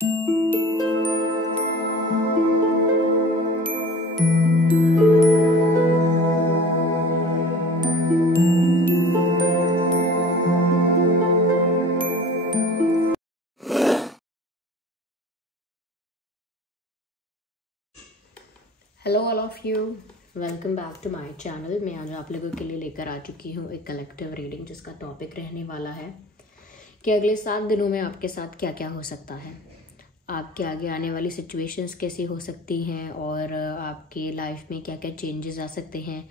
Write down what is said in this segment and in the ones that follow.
Hello all of you, welcome back to my channel. मैं आज आप लोगों के लिए लेकर आ चुकी हूँ एक कलेक्टिव रीडिंग, जिसका टॉपिक रहने वाला है कि अगले 7 दिनों में आपके साथ क्या क्या हो सकता है, आपके आगे आने वाली सिचुएशंस कैसी हो सकती हैं और आपके लाइफ में क्या क्या चेंजेस आ सकते हैं,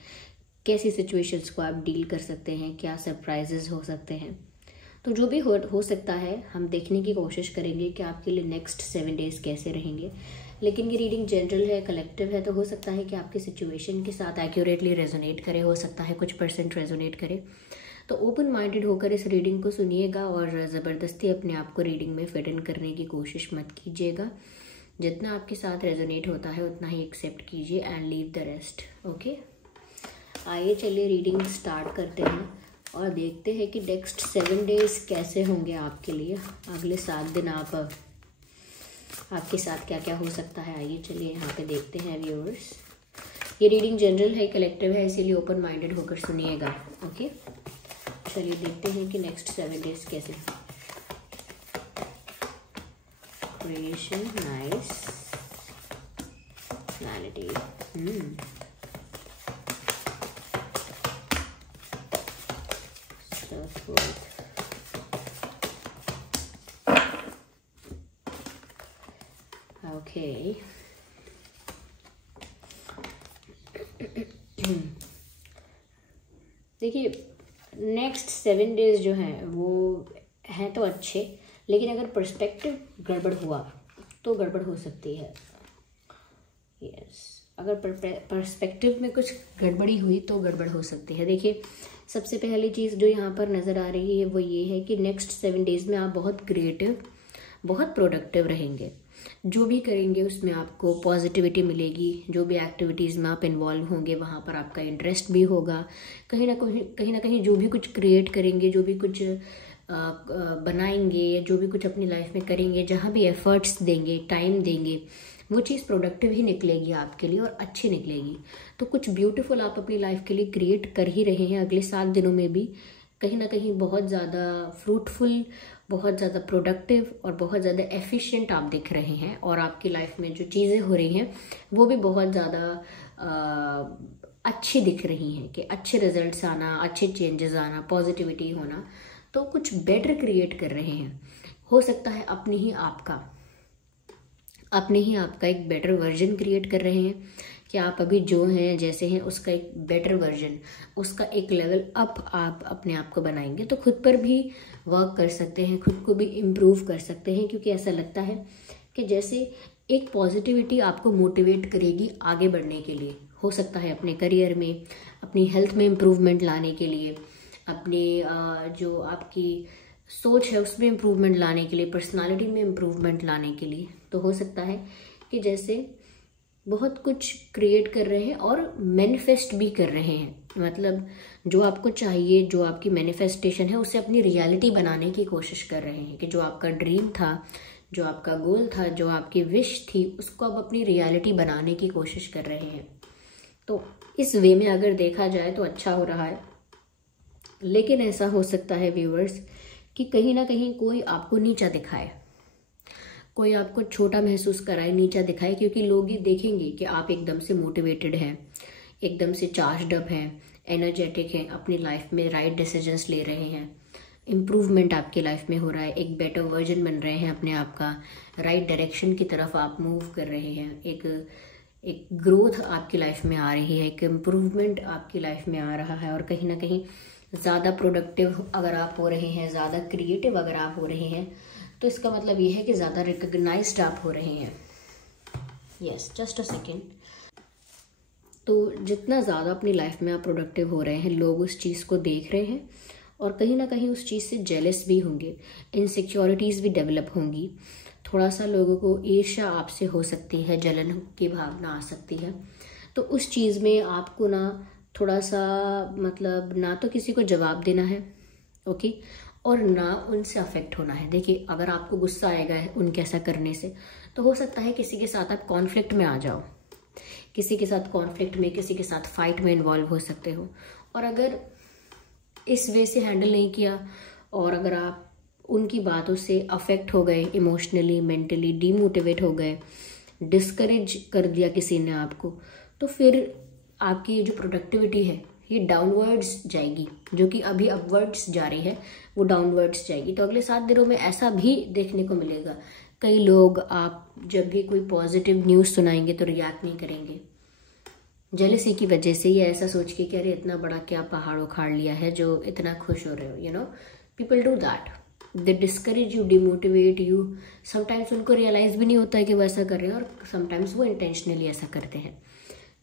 कैसी सिचुएशंस को आप डील कर सकते हैं, क्या सरप्राइजेज हो सकते हैं। तो जो भी हो सकता है हम देखने की कोशिश करेंगे कि आपके लिए नेक्स्ट 7 डेज कैसे रहेंगे। लेकिन ये रीडिंग जनरल है, कलेक्टिव है, तो हो सकता है कि आपकी सिचुएशन के साथ एक्यूरेटली रेजोनेट करे, हो सकता है कुछ % रेजोनेट करे। तो ओपन माइंडेड होकर इस रीडिंग को सुनिएगा और ज़बरदस्ती अपने आप को रीडिंग में फिट इन करने की कोशिश मत कीजिएगा। जितना आपके साथ रेजोनेट होता है उतना ही एक्सेप्ट कीजिए and leave the rest. Okay, आइए चलिए रीडिंग स्टार्ट करते हैं और देखते हैं कि नेक्स्ट 7 डेज कैसे होंगे आपके लिए। अगले 7 दिन आपके साथ क्या क्या हो सकता है, आइए चलिए यहाँ पे देखते हैं व्यूअर्स। ये रीडिंग जनरल है, कलेक्टिव है, इसीलिए ओपन माइंडेड होकर सुनिएगा। ओके, चलिए देखते हैं कि नेक्स्ट 7 डेज कैसे। Creation, nice, personality, okay. देखिए, नेक्स्ट 7 डेज जो हैं वो हैं तो अच्छे, लेकिन अगर पर्सपेक्टिव गड़बड़ हुआ तो गड़बड़ हो सकती है। यस, अगर पर्सपेक्टिव में कुछ गड़बड़ी हुई तो गड़बड़ हो सकती है। देखिए, सबसे पहली चीज़ जो यहाँ पर नज़र आ रही है वो ये है कि नेक्स्ट 7 डेज में आप बहुत क्रिएटिव, बहुत प्रोडक्टिव रहेंगे। जो भी करेंगे उसमें आपको पॉजिटिविटी मिलेगी। जो भी एक्टिविटीज़ में आप इन्वॉल्व होंगे वहाँ पर आपका इंटरेस्ट भी होगा। कहीं ना कहीं जो भी कुछ क्रिएट करेंगे, जो भी कुछ बनाएंगे, या जो भी कुछ अपनी लाइफ में करेंगे, जहाँ भी एफर्ट्स देंगे, टाइम देंगे, वो चीज़ प्रोडक्टिव ही निकलेगी आपके लिए और अच्छी निकलेगी। तो कुछ ब्यूटीफुल आप अपनी लाइफ के लिए क्रिएट कर ही रहे हैं। अगले 7 दिनों में भी कहीं ना कहीं बहुत ज़्यादा फ्रूटफुल, बहुत ज़्यादा प्रोडक्टिव और बहुत ज़्यादा एफिशिएंट आप दिख रहे हैं। और आपकी लाइफ में जो चीज़ें हो रही हैं वो भी बहुत ज़्यादा अच्छी दिख रही हैं कि अच्छे रिजल्ट्स आना, अच्छे चेंजेस आना, पॉजिटिविटी होना। तो कुछ बेटर क्रिएट कर रहे हैं। हो सकता है अपने ही आपका एक बेटर वर्जन क्रिएट कर रहे हैं कि आप अभी जो हैं, जैसे हैं, उसका एक बेटर वर्जन, उसका एक लेवल अप आप अपने आप को बनाएंगे। तो खुद पर भी वर्क कर सकते हैं, खुद को भी इम्प्रूव कर सकते हैं, क्योंकि ऐसा लगता है कि जैसे एक पॉजिटिविटी आपको मोटिवेट करेगी आगे बढ़ने के लिए। हो सकता है अपने करियर में, अपनी हेल्थ में इम्प्रूवमेंट लाने के लिए, अपने जो आपकी सोच है उसमें इम्प्रूवमेंट लाने के लिए, पर्सनालिटी में इम्प्रूवमेंट लाने के लिए। तो हो सकता है कि जैसे बहुत कुछ क्रिएट कर रहे हैं और मैनिफेस्ट भी कर रहे हैं। मतलब जो आपको चाहिए, जो आपकी मैनिफेस्टेशन है, उसे अपनी रियलिटी बनाने की कोशिश कर रहे हैं कि जो आपका ड्रीम था, जो आपका गोल था, जो आपकी विश थी, उसको आप अपनी रियलिटी बनाने की कोशिश कर रहे हैं। तो इस वे में अगर देखा जाए तो अच्छा हो रहा है। लेकिन ऐसा हो सकता है व्यूअर्स कि कहीं ना कहीं कोई आपको नीचा दिखाए, कोई आपको छोटा महसूस कराए, नीचा दिखाए, क्योंकि लोग ही देखेंगे कि आप एकदम से मोटिवेटेड हैं, एकदम से चार्ज्ड अप हैं, एनर्जेटिक हैं, अपनी लाइफ में राइट डिसीजंस ले रहे हैं, इम्प्रूवमेंट आपकी लाइफ में हो रहा है, एक बेटर वर्जन बन रहे हैं अपने आप का, राइट डायरेक्शन की तरफ आप मूव कर रहे हैं, एक ग्रोथ आपकी लाइफ में आ रही है, एक इम्प्रूवमेंट आपकी लाइफ में आ रहा है। और कहीं ना कहीं ज़्यादा प्रोडक्टिव अगर आप हो रहे हैं, ज़्यादा क्रिएटिव अगर आप हो रहे हैं, तो इसका मतलब ये है कि ज़्यादा रिकग्नाइज्ड आप हो रहे हैं। Yes, just a second. तो जितना ज़्यादा अपनी लाइफ में आप प्रोडक्टिव हो रहे हैं, लोग उस चीज़ को देख रहे हैं और कहीं ना कहीं उस चीज़ से जेलस भी होंगे, इनसिक्योरिटीज़ भी डेवलप होंगी। थोड़ा सा लोगों को ईर्ष्या आपसे हो सकती है, जलन की भावना आ सकती है। तो उस चीज़ में आपको ना थोड़ा सा, मतलब ना तो किसी को जवाब देना है, ओके, और ना उनसे अफेक्ट होना है। देखिए, अगर आपको गुस्सा आएगा उनके ऐसा करने से, तो हो सकता है किसी के साथ आप कॉन्फ्लिक्ट में आ जाओ, किसी के साथ कॉन्फ्लिक्ट में, किसी के साथ फाइट में इन्वॉल्व हो सकते हो। और अगर इस वे से हैंडल नहीं किया और अगर आप उनकी बातों से अफेक्ट हो गए, इमोशनली, मेंटली डीमोटिवेट हो गए, डिस्करेज कर दिया किसी ने आपको, तो फिर आपकी जो प्रोडक्टिविटी है ये डाउनवर्ड्स जाएगी, जो कि अभी अपवर्ड्स जा रही है वो डाउनवर्ड्स जाएगी। तो अगले 7 दिनों में ऐसा भी देखने को मिलेगा, कई लोग आप जब भी कोई पॉजिटिव न्यूज़ सुनाएंगे तो रिएक्ट नहीं करेंगे, जेलसी की वजह से, या ऐसा सोच के कि अरे इतना बड़ा क्या पहाड़ उखाड़ लिया है जो इतना खुश हो रहे हो। You know, people do that, they discourage you, demotivate you. Sometimes उनको रियलाइज भी नहीं होता है कि वो ऐसा कर रहे हैं, और समटाइम्स वो इंटेंशनली ऐसा करते हैं।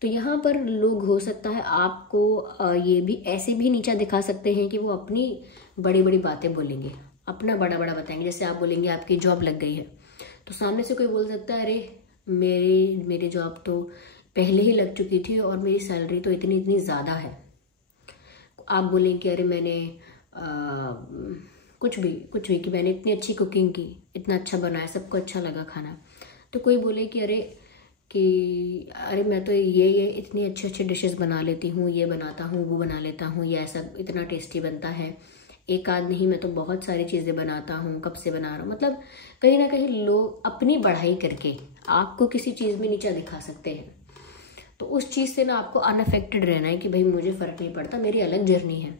तो यहाँ पर लोग, हो सकता है आपको ये भी ऐसे भी नीचा दिखा सकते हैं कि वो अपनी बड़ी बड़ी बातें बोलेंगे, अपना बड़ा बड़ा बताएंगे। जैसे आप बोलेंगे आपकी जॉब लग गई है, तो सामने से कोई बोल सकता है अरे मेरी जॉब तो पहले ही लग चुकी थी और मेरी सैलरी तो इतनी इतनी ज़्यादा है। आप बोलें कि अरे मैंने कुछ भी कि मैंने इतनी अच्छी कुकिंग की, इतना अच्छा बनाया, सबको अच्छा लगा खाना। तो कोई बोले कि अरे मैं तो ये इतनी अच्छे अच्छे डिशेस बना लेती हूँ, ये बनाता हूँ, वो बना लेता हूँ, ये ऐसा इतना टेस्टी बनता है, एक आध नहीं मैं तो बहुत सारी चीज़ें बनाता हूँ, कब से बना रहा हूँ। मतलब कहीं ना कहीं लोग अपनी बढ़ाई करके आपको किसी चीज़ में नीचा दिखा सकते हैं। तो उस चीज़ से ना आपको अनअफेक्टेड रहना है कि भाई मुझे फ़र्क नहीं पड़ता, मेरी अलग जर्नी है,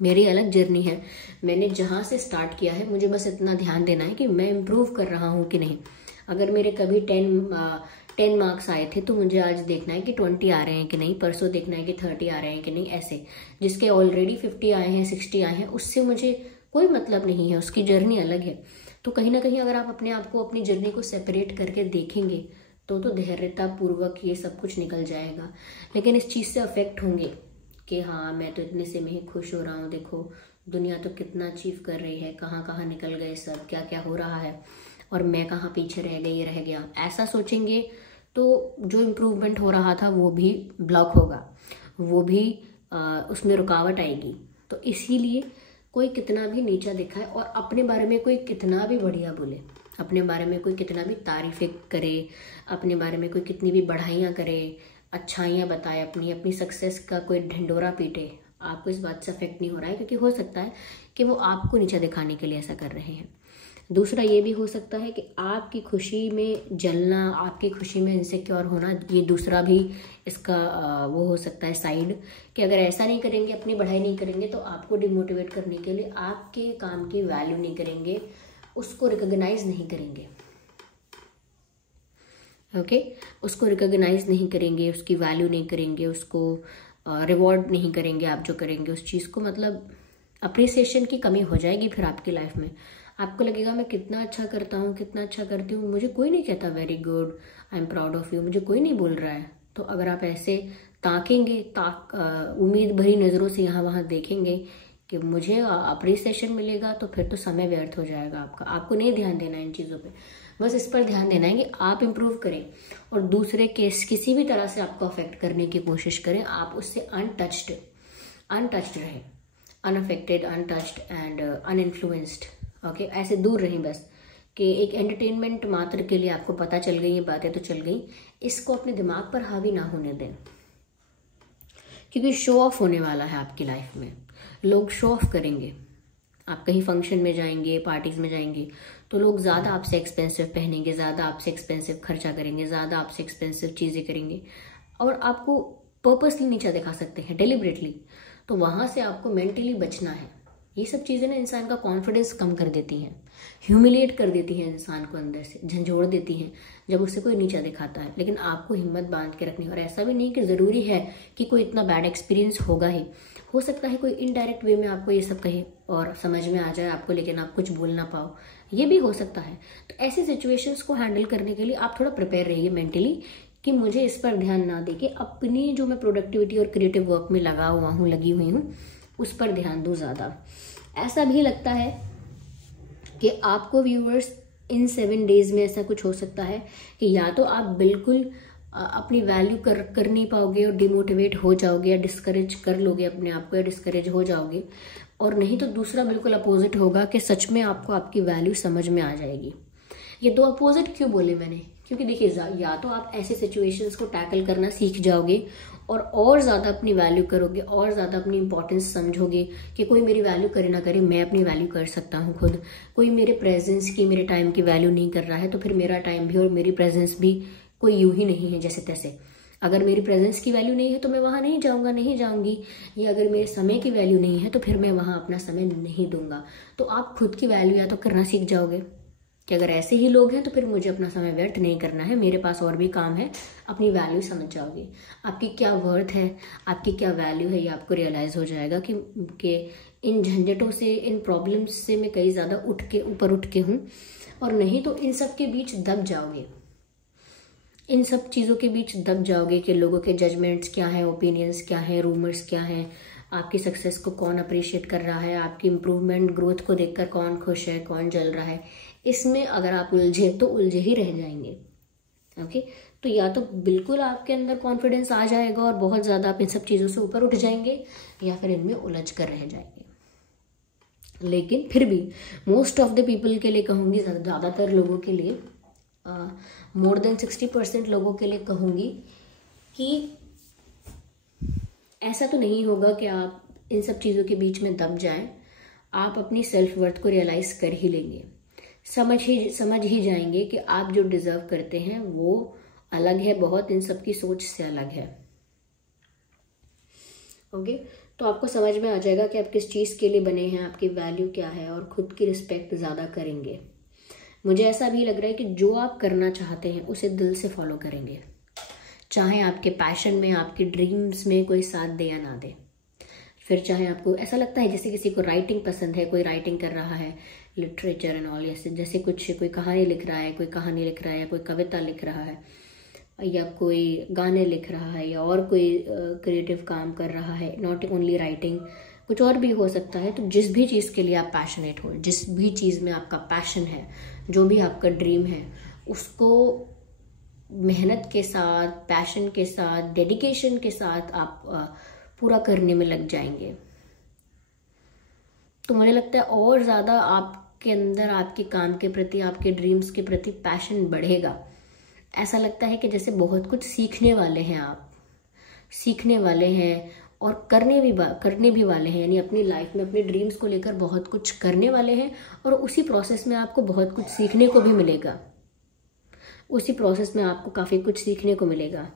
मेरी अलग जर्नी है, मैंने जहाँ से स्टार्ट किया है मुझे बस इतना ध्यान देना है कि मैं इम्प्रूव कर रहा हूँ कि नहीं। अगर मेरे कभी 10 मार्क्स आए थे तो मुझे आज देखना है कि 20 आ रहे हैं कि नहीं, परसों देखना है कि 30 आ रहे हैं कि नहीं। ऐसे जिसके ऑलरेडी 50 आए हैं, 60 आए हैं, उससे मुझे कोई मतलब नहीं है, उसकी जर्नी अलग है। तो कहीं ना कहीं अगर आप अपने आप को, अपनी जर्नी को सेपरेट करके देखेंगे तो धैर्यता पूर्वक ये सब कुछ निकल जाएगा। लेकिन इस चीज़ से अफेक्ट होंगे कि हाँ मैं तो इतने से में ही खुश हो रहा हूँ, देखो दुनिया तो कितना अचीव कर रही है, कहाँ कहाँ निकल गए सब, क्या क्या हो रहा है और मैं कहाँ पीछे रह गई, रह गया, ऐसा सोचेंगे तो जो इम्प्रूवमेंट हो रहा था वो भी ब्लॉक होगा, वो भी उसमें रुकावट आएगी। तो इसीलिए कोई कितना भी नीचा दिखाए और अपने बारे में कोई कितना भी बढ़िया बोले, अपने बारे में कोई कितना भी तारीफें करे, अपने बारे में कोई कितनी भी बढ़ाइयाँ करे, अच्छाइयाँ बताए, अपनी सक्सेस का कोई ढिंडोरा पीटे, आपको इस बात से अफेक्ट नहीं हो रहा है, क्योंकि हो सकता है कि वो आपको नीचा दिखाने के लिए ऐसा कर रहे हैं। दूसरा ये भी हो सकता है कि आपकी खुशी में जलना, आपकी खुशी में इनसिक्योर होना, ये दूसरा भी इसका वो हो सकता है साइड, कि अगर ऐसा नहीं करेंगे, अपनी बढ़ाई नहीं करेंगे तो आपको डिमोटिवेट करने के लिए आपके काम की वैल्यू नहीं करेंगे, उसको रिकॉग्नाइज नहीं करेंगे। ओके, उसको रिकॉग्नाइज नहीं करेंगे, उसकी वैल्यू नहीं करेंगे, उसको रिवॉर्ड नहीं करेंगे आप जो करेंगे उस चीज़ को। मतलब अप्रिसिएशन की कमी हो जाएगी फिर आपकी लाइफ में। आपको लगेगा मैं कितना अच्छा करता हूँ, कितना अच्छा करती हूँ, मुझे कोई नहीं कहता very good, I am proud of you, मुझे कोई नहीं बोल रहा है। तो अगर आप ऐसे ताकेंगे, उम्मीद भरी नज़रों से यहाँ वहाँ देखेंगे कि मुझे अप्रिसिएशन मिलेगा, तो फिर तो समय व्यर्थ हो जाएगा आपका। आपको नहीं ध्यान देना इन चीज़ों पे, बस इस पर ध्यान देना है कि आप इम्प्रूव करें और दूसरे केस किसी भी तरह से आपको अफेक्ट करने की कोशिश करें, आप उससे अनटच्ड रहें, अनअफेक्टेड, अनटच्ड एंड अनइन्फ्लुएंस्ड। ओके, ऐसे दूर रहें बस, कि एक एंटरटेनमेंट मात्र के लिए आपको पता चल गई ये बातें तो चल गई, इसको अपने दिमाग पर हावी ना होने दें, क्योंकि शो ऑफ होने वाला है आपकी लाइफ में। लोग शो ऑफ करेंगे, आप कहीं फंक्शन में जाएंगे, पार्टीज में जाएंगे तो लोग ज़्यादा आपसे एक्सपेंसिव पहनेंगे, ज़्यादा आपसे एक्सपेंसिव खर्चा करेंगे, ज़्यादा आपसे एक्सपेंसिव चीज़ें करेंगे और आपको पर्पसली नीचा दिखा सकते हैं, डेलिबरेटली। तो वहाँ से आपको मेंटली बचना है। ये सब चीज़ें ना इंसान का कॉन्फिडेंस कम कर देती हैं, ह्यूमिलिएट कर देती हैं, इंसान को अंदर से झंझोड़ देती हैं जब उससे कोई नीचा दिखाता है। लेकिन आपको हिम्मत बांध के रखनी है, और ऐसा भी नहीं कि ज़रूरी है कि कोई इतना बैड एक्सपीरियंस होगा ही, हो सकता है कोई इनडायरेक्ट वे में आपको ये सब कहे और समझ में आ जाए आपको, लेकिन आप कुछ बोल ना पाओ, ये भी हो सकता है। तो ऐसी सिचुएशंस को हैंडल करने के लिए आप थोड़ा प्रिपेयर रहिए मेंटली, कि मुझे इस पर ध्यान ना दे के अपनी जो मैं प्रोडक्टिविटी और क्रिएटिव वर्क में लगी हुई हूँ उस पर ध्यान दूँ ज़्यादा। ऐसा भी लगता है कि आपको व्यूअर्स इन 7 डेज में ऐसा कुछ हो सकता है कि या तो आप बिल्कुल अपनी वैल्यू कर नहीं पाओगे और डिमोटिवेट हो जाओगे, या डिस्करेज कर लोगे अपने आप को, या डिस्करेज हो जाओगे। और नहीं तो दूसरा बिल्कुल अपोजिट होगा कि सच में आपको आपकी वैल्यू समझ में आ जाएगी। ये दो अपोजिट क्यों बोले मैंने, क्योंकि देखिए या तो आप ऐसे सिचुएशंस को टैकल करना सीख जाओगे और ज़्यादा अपनी वैल्यू करोगे, और ज़्यादा अपनी इंपॉर्टेंस समझोगे कि कोई मेरी वैल्यू करे ना करे, मैं अपनी वैल्यू कर सकता हूँ खुद। कोई मेरे प्रेजेंस की, मेरे टाइम की वैल्यू नहीं कर रहा है तो फिर मेरा टाइम भी और मेरी प्रेजेंस भी कोई यूं ही नहीं है जैसे तैसे। अगर मेरी प्रेजेंस की वैल्यू नहीं है तो मैं वहाँ नहीं जाऊँगा, नहीं जाऊँगी। या अगर मेरे समय की वैल्यू नहीं है तो फिर मैं वहाँ अपना समय नहीं दूंगा। तो आप खुद की वैल्यू या तो करना सीख जाओगे कि अगर ऐसे ही लोग हैं तो फिर मुझे अपना समय व्यर्थ नहीं करना है, मेरे पास और भी काम है। अपनी वैल्यू समझ जाओगे, आपकी क्या वर्थ है, आपकी क्या वैल्यू है, ये आपको रियलाइज हो जाएगा कि इन झंझटों से, इन प्रॉब्लम्स से मैं कई ज़्यादा ऊपर उठ के हूँ। और नहीं तो इन सब के बीच दब जाओगे, इन सब चीज़ों के बीच दब जाओगे कि लोगों के जजमेंट्स क्या हैं, ओपिनियंस क्या हैं, रूमर्स क्या हैं, आपकी सक्सेस को कौन अप्रिशिएट कर रहा है, आपकी इम्प्रूवमेंट ग्रोथ को देखकर कौन खुश है, कौन जल रहा है। इसमें अगर आप उलझे तो उलझे ही रह जाएंगे। ओके, तो या तो बिल्कुल आपके अंदर कॉन्फिडेंस आ जाएगा और बहुत ज़्यादा आप इन सब चीज़ों से ऊपर उठ जाएंगे, या फिर इनमें उलझ कर रह जाएंगे। लेकिन फिर भी मोस्ट ऑफ द पीपल के लिए कहूँगी, ज़्यादातर लोगों के लिए, मोर देन 60% लोगों के लिए कहूँगी कि ऐसा तो नहीं होगा कि आप इन सब चीज़ों के बीच में दब जाएं। आप अपनी सेल्फ वर्थ को रियलाइज कर ही लेंगे, समझ ही जाएंगे कि आप जो डिजर्व करते हैं वो अलग है बहुत, इन सब की सोच से अलग है। ओके, तो आपको समझ में आ जाएगा कि आप किस चीज़ के लिए बने हैं, आपकी वैल्यू क्या है, और खुद की रिस्पेक्ट ज़्यादा करेंगे। मुझे ऐसा भी लग रहा है कि जो आप करना चाहते हैं उसे दिल से फॉलो करेंगे, चाहे आपके पैशन में, आपके ड्रीम्स में कोई साथ दे या ना दे। फिर चाहे आपको ऐसा लगता है जैसे किसी को राइटिंग पसंद है, कोई राइटिंग कर रहा है, लिटरेचर एंड ऑल, जैसे कोई कहानी लिख रहा है, कोई कहानी लिख रहा है, या कोई कविता लिख रहा है, या कोई गाने लिख रहा है, या और कोई क्रिएटिव काम कर रहा है, नॉट ओनली राइटिंग, कुछ और भी हो सकता है। तो जिस भी चीज़ के लिए आप पैशनेट हो, जिस भी चीज़ में आपका पैशन है, जो भी आपका ड्रीम है, उसको मेहनत के साथ, पैशन के साथ, डेडिकेशन के साथ आप पूरा करने में लग जाएंगे। तो मुझे लगता है और ज़्यादा आपके अंदर आपके काम के प्रति, आपके ड्रीम्स के प्रति पैशन बढ़ेगा। ऐसा लगता है कि जैसे बहुत कुछ सीखने वाले हैं आप, सीखने वाले हैं और करने भी वाले हैं, यानी अपनी लाइफ में अपने ड्रीम्स को लेकर बहुत कुछ करने वाले हैं, और उसी प्रोसेस में आपको बहुत कुछ सीखने को भी मिलेगा, उसी प्रोसेस में आपको काफ़ी कुछ सीखने को मिलेगा।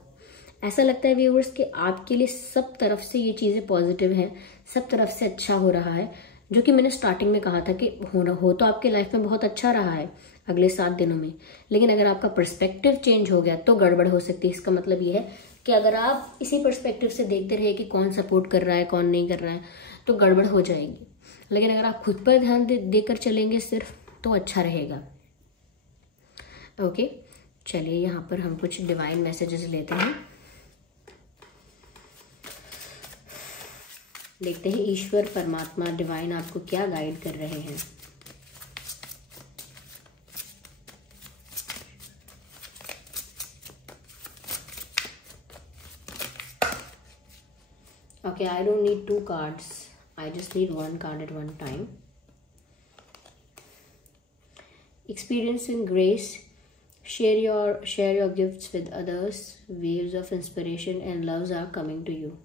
ऐसा लगता है व्यूअर्स कि आपके लिए सब तरफ से ये चीज़ें पॉजिटिव हैं, सब तरफ से अच्छा हो रहा है, जो कि मैंने स्टार्टिंग में कहा था कि हो तो आपके लाइफ में बहुत अच्छा रहा है अगले 7 दिनों में, लेकिन अगर आपका पर्सपेक्टिव चेंज हो गया तो गड़बड़ हो सकती है। इसका मतलब ये है कि अगर आप इसी पर्सपेक्टिव से देखते रहे कि कौन सपोर्ट कर रहा है, कौन नहीं कर रहा है, तो गड़बड़ हो जाएगी। लेकिन अगर आप खुद पर ध्यान देकर चलेंगे सिर्फ, तो अच्छा रहेगा। ओके, चलिए यहाँ पर हम कुछ डिवाइन मैसेजेस लेते हैं, देखते हैं ईश्वर परमात्मा डिवाइन आपको क्या गाइड कर रहे हैं। Okay, I don't need 2 cards. I just need 1 card at one time. Experiencing grace. Share your gifts with others. Waves of inspiration and loves are coming to you.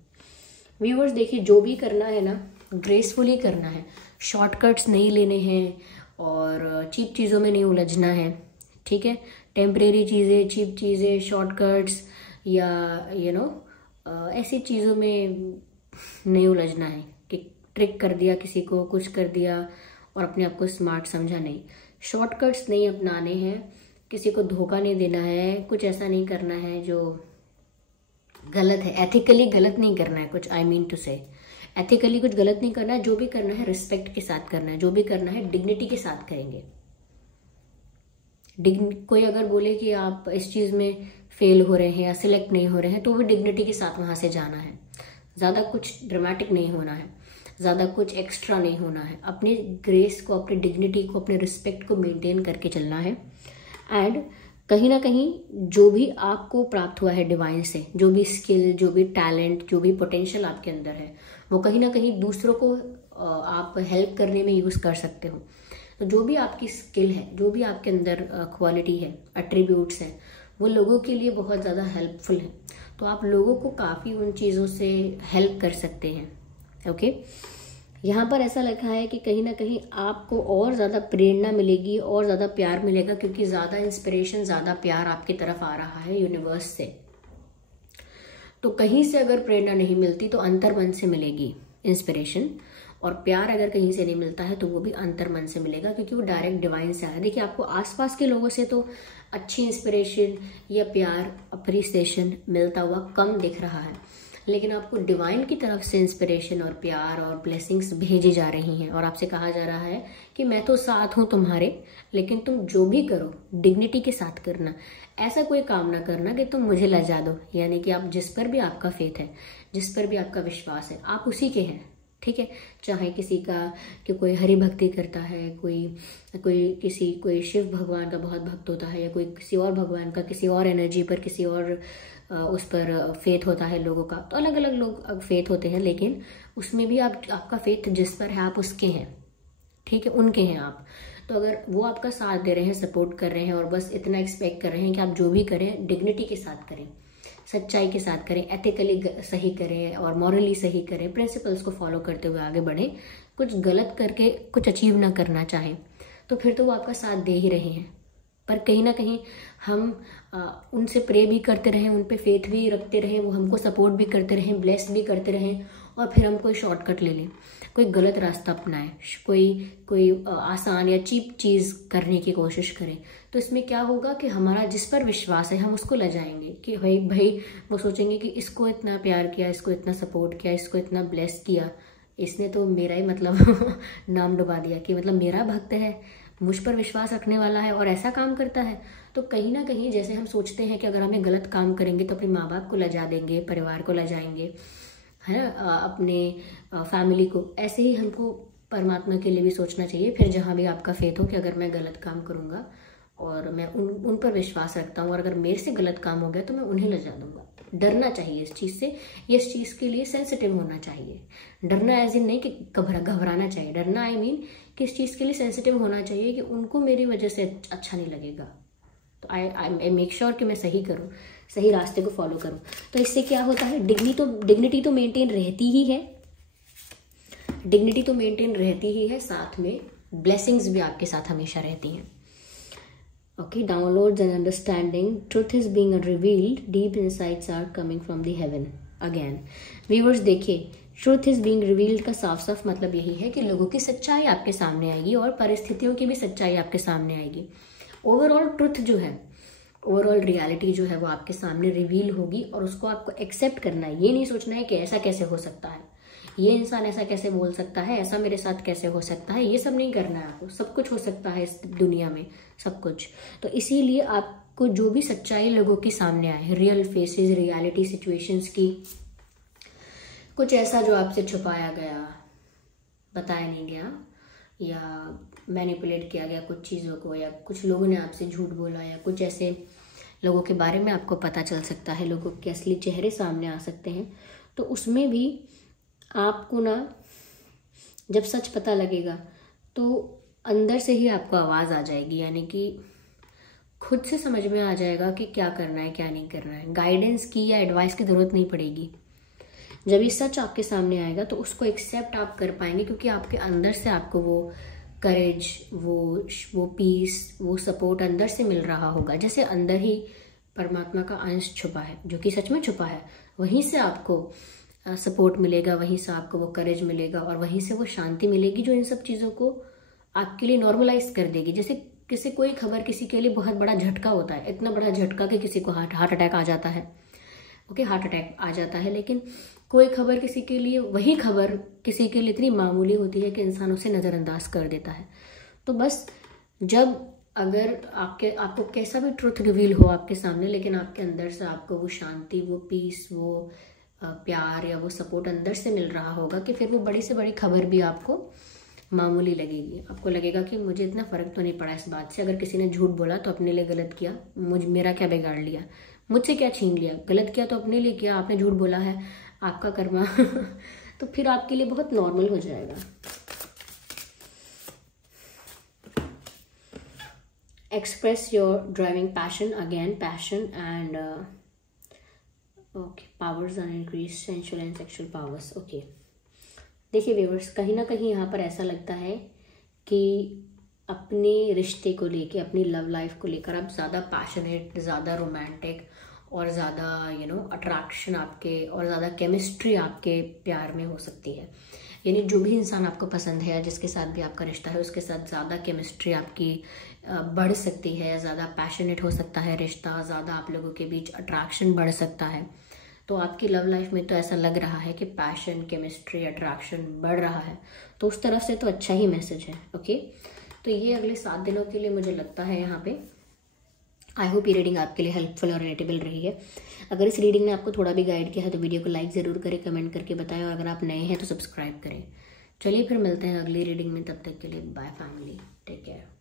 Viewers देखिए, जो भी करना है ना, ग्रेसफुली करना है, शॉर्टकट्स नहीं लेने हैं और चीप चीज़ों में नहीं उलझना है। ठीक है, टेम्परेरी चीज़ें, चीप चीज़ें, शॉर्टकट्स या ऐसी चीज़ों में नहीं उलझना है कि ट्रिक कर दिया किसी को, कुछ कर दिया और अपने आप को स्मार्ट समझा। नहीं, शॉर्टकट्स नहीं अपनाने हैं, किसी को धोखा नहीं देना है, कुछ ऐसा नहीं करना है जो गलत है, एथिकली गलत नहीं करना है कुछ, आई मीन टू से एथिकली कुछ गलत नहीं करना है। जो भी करना है रिस्पेक्ट के साथ करना है, जो भी करना है डिग्निटी के साथ करेंगे। कोई अगर बोले कि आप इस चीज़ में फेल हो रहे हैं या सिलेक्ट नहीं हो रहे हैं, तो भी डिग्निटी के साथ वहाँ से जाना है। ज़्यादा कुछ ड्रामेटिक नहीं होना है, ज़्यादा कुछ एक्स्ट्रा नहीं होना है। अपने ग्रेस को, अपनी डिग्निटी को, अपने रिस्पेक्ट को मेंटेन करके चलना है। एंड कहीं ना कहीं जो भी आपको प्राप्त हुआ है डिवाइन से, जो भी स्किल, जो भी टैलेंट, जो भी पोटेंशियल आपके अंदर है, वो कहीं ना कहीं दूसरों को आप हेल्प करने में यूज़ कर सकते हो। तो जो भी आपकी स्किल है, जो भी आपके अंदर क्वालिटी है, एट्रीब्यूट्स हैं, वो लोगों के लिए बहुत ज़्यादा हेल्पफुल है। तो आप लोगों को काफ़ी उन चीज़ों से हेल्प कर सकते हैं। ओके, यहाँ पर ऐसा लिखा है कि कहीं ना कहीं आपको और ज़्यादा प्रेरणा मिलेगी और ज़्यादा प्यार मिलेगा, क्योंकि ज़्यादा इंस्पिरेशन, ज़्यादा प्यार आपकी तरफ आ रहा है यूनिवर्स से। तो कहीं से अगर प्रेरणा नहीं मिलती तो अंतर्मन से मिलेगी इंस्पिरेशन, और प्यार अगर कहीं से नहीं मिलता है तो वो भी अंतर्मन से मिलेगा, क्योंकि वो डायरेक्ट डिवाइन से आ रहा है। देखिए, आपको आसपास के लोगों से तो अच्छी इंस्पिरेशन या प्यार, अप्रिसिएशन मिलता हुआ कम दिख रहा है, लेकिन आपको डिवाइन की तरफ से इंस्पिरेशन और प्यार और ब्लेसिंग्स भेजी जा रही हैं, और आपसे कहा जा रहा है कि मैं तो साथ हूं तुम्हारे, लेकिन तुम जो भी करो डिग्निटी के साथ करना। ऐसा कोई काम ना करना कि तुम मुझे लजा दो, यानी कि आप जिस पर भी आपका फेथ है, जिस पर भी आपका विश्वास है, आप उसी के हैं। ठीक है, चाहे किसी का कि कोई हरि भक्ति करता है, कोई शिव भगवान का बहुत भक्त होता है, या कोई किसी और भगवान का, किसी और एनर्जी पर, किसी और उस पर फेथ होता है लोगों का। तो अलग अलग लोग फेथ होते हैं, लेकिन उसमें भी आपका फेथ जिस पर है आप उसके हैं। ठीक है, उनके हैं आप। तो अगर वो आपका साथ दे रहे हैं, सपोर्ट कर रहे हैं, और बस इतना एक्सपेक्ट कर रहे हैं कि आप जो भी करें डिग्निटी के साथ करें, सच्चाई के साथ करें, एथिकली सही करें और मॉरली सही करें, प्रिंसिपल्स को फॉलो करते हुए आगे बढ़ें, कुछ गलत करके कुछ अचीव ना करना चाहें, तो फिर तो वो आपका साथ दे ही रहे हैं। पर कहीं ना कहीं हम उनसे प्रे भी करते रहें, उन पे फेथ भी रखते रहें, वो हमको सपोर्ट भी करते रहें, ब्लेस भी करते रहें, और फिर हम कोई शॉर्टकट ले लें, कोई गलत रास्ता अपनाएं, कोई आसान या चीप चीज़ करने की कोशिश करें, तो इसमें क्या होगा कि हमारा जिस पर विश्वास है हम उसको ले जाएंगे कि भाई वो सोचेंगे कि इसको इतना प्यार किया, इसको इतना सपोर्ट किया, इसको इतना ब्लेस किया, इसने तो मेरा ही मतलब नाम डुबा दिया, कि मतलब मेरा भक्त है, मुझ पर विश्वास रखने वाला है और ऐसा काम करता है। तो कहीं ना कहीं जैसे हम सोचते हैं कि अगर हमें गलत काम करेंगे तो अपने माँ बाप को लजा देंगे, परिवार को लजाएंगे, है ना, अपने फैमिली को, ऐसे ही हमको परमात्मा के लिए भी सोचना चाहिए। फिर जहाँ भी आपका फेथ हो कि अगर मैं गलत काम करूँगा और मैं उन पर विश्वास रखता हूँ, और अगर मेरे से गलत काम हो गया तो मैं उन्हें लजा दूंगा। डरना चाहिए इस चीज़ से, ये इस चीज़ के लिए सेंसिटिव होना चाहिए। डरना एज इन नहीं कि घबराना चाहिए, डरना आई मीन कि इस चीज़ के लिए सेंसिटिव होना चाहिए कि उनको मेरी वजह से अच्छा नहीं लगेगा, तो आई मेक श्योर कि मैं सही करूँ, सही रास्ते को फॉलो करूँ। तो इससे क्या होता है, डिग्निटी तो मेंटेन रहती ही है, डिग्निटी तो मेंटेन रहती ही है, साथ में ब्लेसिंग्स भी आपके साथ हमेशा रहती हैं। Okay, downloads and understanding. Truth is being revealed. Deep insights are coming from the heaven. Again, viewers देखिए, truth is being revealed का साफ साफ मतलब यही है कि लोगों की सच्चाई आपके सामने आएगी और परिस्थितियों की भी सच्चाई आपके सामने आएगी। ओवरऑल ट्रुथ जो है, ओवरऑल रियलिटी जो है वो आपके सामने रिवील होगी, और उसको आपको एक्सेप्ट करना है। ये नहीं सोचना है कि ऐसा कैसे हो सकता है, ये इंसान ऐसा कैसे बोल सकता है, ऐसा मेरे साथ कैसे हो सकता है, ये सब नहीं करना है आपको। सब कुछ हो सकता है इस दुनिया में, सब कुछ। तो इसीलिए आपको जो भी सच्चाई लोगों के सामने आए, रियल फेसेस, रियलिटी सिचुएशंस की, कुछ ऐसा जो आपसे छुपाया गया, बताया नहीं गया, या मैनिपुलेट किया गया कुछ चीज़ों को, या कुछ लोगों ने आपसे झूठ बोला, या कुछ ऐसे लोगों के बारे में आपको पता चल सकता है, लोगों के असली चेहरे सामने आ सकते हैं। तो उसमें भी आपको ना जब सच पता लगेगा तो अंदर से ही आपको आवाज़ आ जाएगी, यानी कि खुद से समझ में आ जाएगा कि क्या करना है क्या नहीं करना है। गाइडेंस की या एडवाइस की ज़रूरत नहीं पड़ेगी। जब ये सच आपके सामने आएगा तो उसको एक्सेप्ट आप कर पाएंगे, क्योंकि आपके अंदर से आपको वो करेज, वो पीस, वो सपोर्ट अंदर से मिल रहा होगा। जैसे अंदर ही परमात्मा का अंश छुपा है, जो कि सच में छुपा है, वहीं से आपको सपोर्ट मिलेगा, वहीं से आपको वो करेज मिलेगा, और वहीं से वो शांति मिलेगी जो इन सब चीज़ों को आपके लिए नॉर्मलाइज कर देगी। जैसे कोई खबर किसी के लिए बहुत बड़ा झटका होता है, इतना बड़ा झटका कि किसी को हार्ट अटैक आ जाता है। ओके, हार्ट अटैक आ जाता है, लेकिन कोई खबर किसी के लिए, वही खबर किसी के लिए इतनी मामूली होती है कि इंसान उसे नज़रअंदाज कर देता है। तो बस जब अगर आपको कैसा भी ट्रुथ रिवील हो आपके सामने, लेकिन आपके अंदर से आपको वो शांति, वो पीस, वो प्यार या वो सपोर्ट अंदर से मिल रहा होगा, कि फिर वो बड़ी से बड़ी खबर भी आपको मामूली लगेगी। आपको लगेगा कि मुझे इतना फ़र्क तो नहीं पड़ा इस बात से। अगर किसी ने झूठ बोला तो अपने लिए गलत किया, मेरा क्या बिगाड़ लिया, मुझसे क्या छीन लिया, गलत किया तो अपने लिए किया, आपने झूठ बोला है, आपका कर्मा। तो फिर आपके लिए बहुत नॉर्मल हो जाएगा। Express your driving passion, again passion and okay, powers are increase, sensual and sexual powers. Okay, देखिए व्यूअर्स, कहीं ना कहीं यहाँ पर ऐसा लगता है कि अपने रिश्ते को लेके, अपनी लव लाइफ को लेकर आप ज़्यादा पैशनेट, ज़्यादा रोमांटिक और ज़्यादा अट्रैक्शन आपके और ज़्यादा केमिस्ट्री आपके प्यार में हो सकती है। यानी जो भी इंसान आपको पसंद है, जिसके साथ भी आपका रिश्ता है, उसके साथ ज़्यादा केमिस्ट्री आपकी बढ़ सकती है, ज़्यादा पैशनेट हो सकता है रिश्ता, ज़्यादा आप लोगों के बीच अट्रैक्शन बढ़ सकता है। तो आपकी लव लाइफ में तो ऐसा लग रहा है कि पैशन, केमिस्ट्री, अट्रैक्शन बढ़ रहा है, तो उस तरफ से तो अच्छा ही मैसेज है। ओके, तो ये अगले 7 दिनों के लिए मुझे लगता है यहाँ पे। आई होप ये रीडिंग आपके लिए हेल्पफुल और रिलेटेबल रही है। अगर इस रीडिंग ने आपको थोड़ा भी गाइड किया है तो वीडियो को लाइक ज़रूर करें, कमेंट करके बताएं, और अगर आप नए हैं तो सब्सक्राइब करें। चलिए फिर मिलते हैं अगली रीडिंग में, तब तक के लिए बाय फैमिली, टेक केयर।